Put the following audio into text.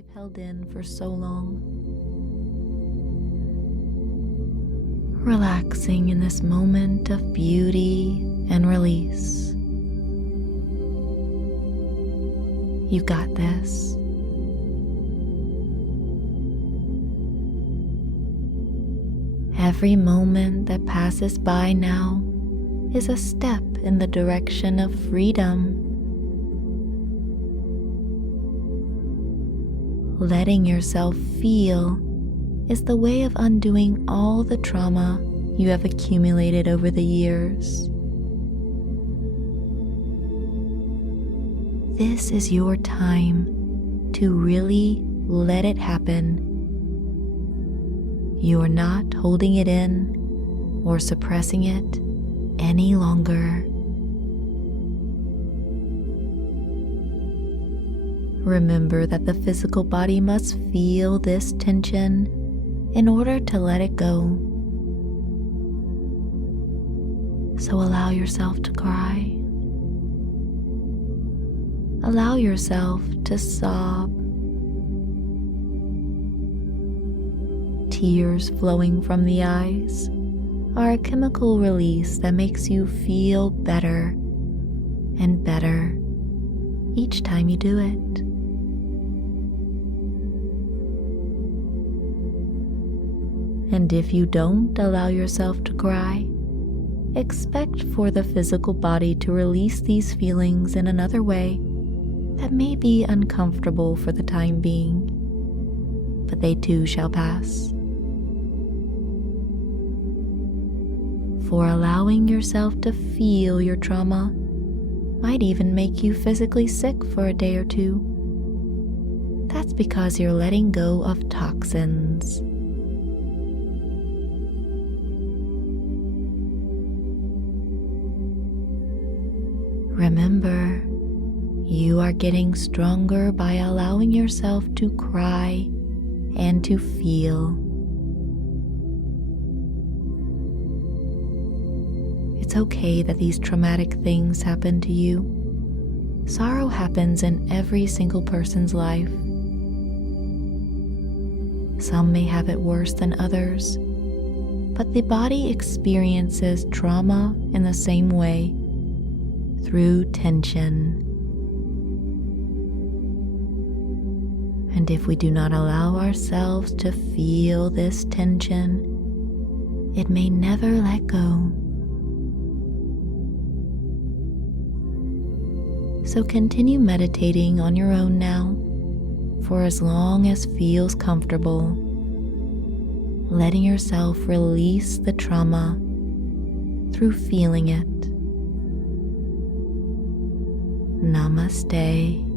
life held in for so long. Relaxing in this moment of beauty and release. You got this. Every moment that passes by now is a step in the direction of freedom. Letting yourself feel is the way of undoing all the trauma you have accumulated over the years. This is your time to really let it happen. You are not holding it in or suppressing it any longer. Remember that the physical body must feel this tension in order to let it go. So allow yourself to cry. Allow yourself to sob. Tears flowing from the eyes are a chemical release that makes you feel better and better each time you do it. And if you don't allow yourself to cry, expect for the physical body to release these feelings in another way that may be uncomfortable for the time being, but they too shall pass. For allowing yourself to feel your trauma might even make you physically sick for a day or two. That's because you're letting go of toxins. Remember, you are getting stronger by allowing yourself to cry and to feel. It's okay that these traumatic things happen to you. Sorrow happens in every single person's life. Some may have it worse than others, but the body experiences trauma in the same way, through tension. And if we do not allow ourselves to feel this tension, it may never let go. So continue meditating on your own now for as long as feels comfortable, letting yourself release the trauma through feeling it. Namaste.